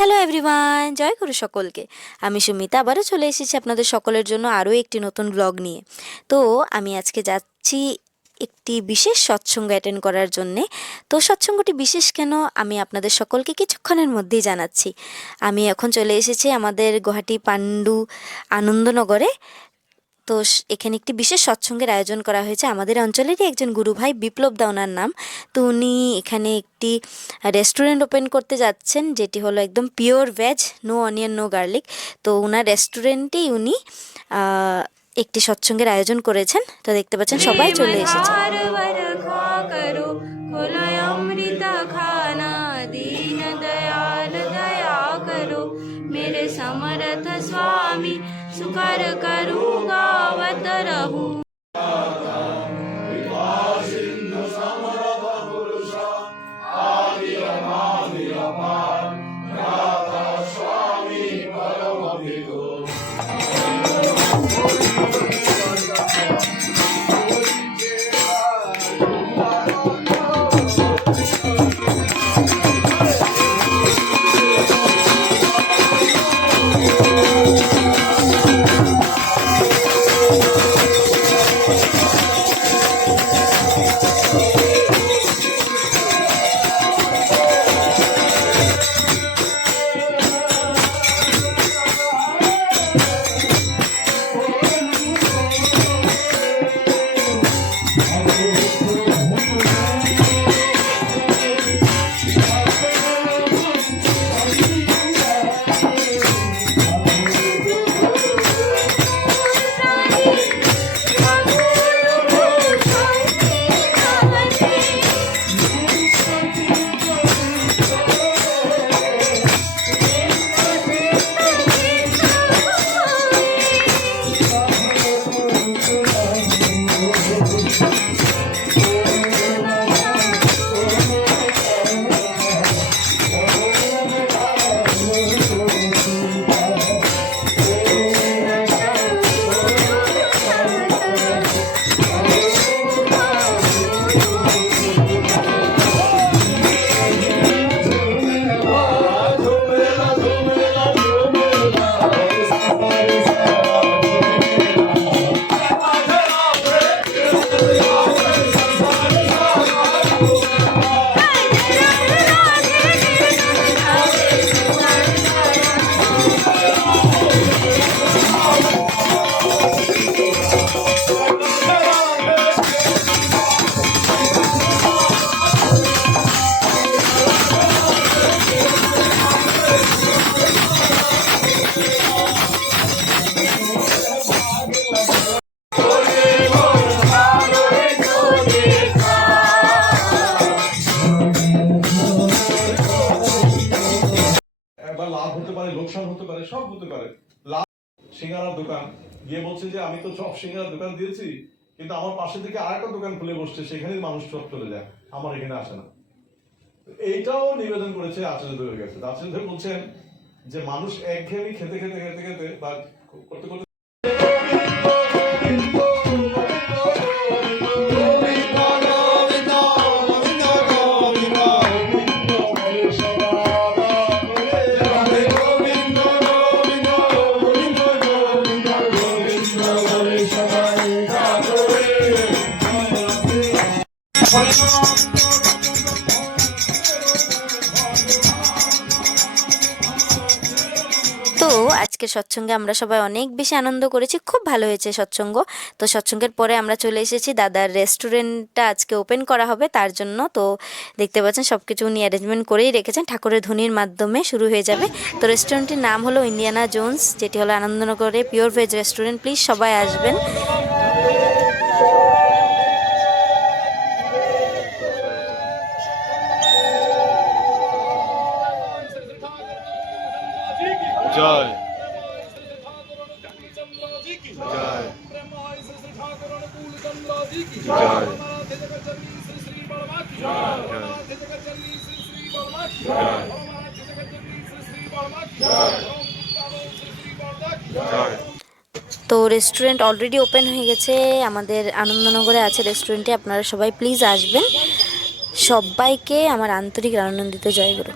Hello everyone, জয় গুরু সকলকে। আমি সুমিতা আবারও চলে এসেছি আপনাদের সকলের জন্য আরও একটি নতুন ব্লগ নিয়ে। তো আমি আজকে যাচ্ছি একটি বিশেষ সৎসঙ্গ অ্যাটেন্ড করার জন্যে। তো সৎসঙ্গটি বিশেষ কেন আমি আপনাদের সকলকে কিছুক্ষণের মধ্যেই জানাচ্ছি। আমি এখন চলে এসেছি আমাদের গুয়াহাটি পাণ্ডু আনন্দনগরে। তো এখানে একটি বিশেষ সৎসঙ্গের আয়োজন করা হয়েছে। আমাদের অঞ্চলেরই একজন গুরু ভাই বিপ্লব দা ওনার নাম। তো উনি এখানে একটি রেস্টুরেন্ট ওপেন করতে যাচ্ছেন, যেটি হলো একদম pure veg, no onion no garlic. তো ওনার রেস্টুরেন্টেই উনি একটি সৎসঙ্গের আয়োজন করেছেন। তো দেখতে পাচ্ছেন সবাই চলে এসেছে। मेरे समर्थ स्वामी सुकर करूँगा अवत रहूँ। লাভ হতে পারে, লোকসান হতে পারে, সব হতে পারে। লাভ সিঙ্গারার দোকান গিয়ে বলছে যে আমি তো চপ সিঙ্গারার দোকান দিয়েছি, কিন্তু আমার পাশে থেকে আরেকটা দোকান খুলে বসছে, সেখানেই মানুষ সব চলে যায়, আমার এখানে আসে না। এইটাও নিবেদন করেছে আচার্যদেবের কাছে। আচার্যদেব বলছেন যে মানুষ একঘেয়েমি খেতে খেতে খেতে খেতে বা করতে করতে তো আজকের সৎসঙ্গে আমরা সবাই অনেক বেশি আনন্দ করেছি, খুব ভালো হয়েছে সৎসঙ্গ। তো সৎসঙ্গের পরে আমরা চলে এসেছি দাদার রেস্টুরেন্টটা আজকে ওপেন করা হবে তার জন্য। তো দেখতে পাচ্ছেন সব কিছু উনি অ্যারেঞ্জমেন্ট করেই রেখেছেন, ঠাকুরের ধ্বনির মাধ্যমে শুরু হয়ে যাবে। তো রেস্টুরেন্টটির নাম হলো ইন্ডিয়ানা জোন্স, যেটি হলো আনন্দনগরে পিওর ভেজ রেস্টুরেন্ট। প্লিজ সবাই আসবেন। জয় তো রেস্টুরেন্ট অলরেডি ওপেন হয়ে গেছে, আমাদের আনন্দনগরে আছে রেস্টুরেন্টে। আপনারা সবাই প্লিজ আসবেন। সবাইকে আমার আন্তরিক আনন্দিত জয়গুরু।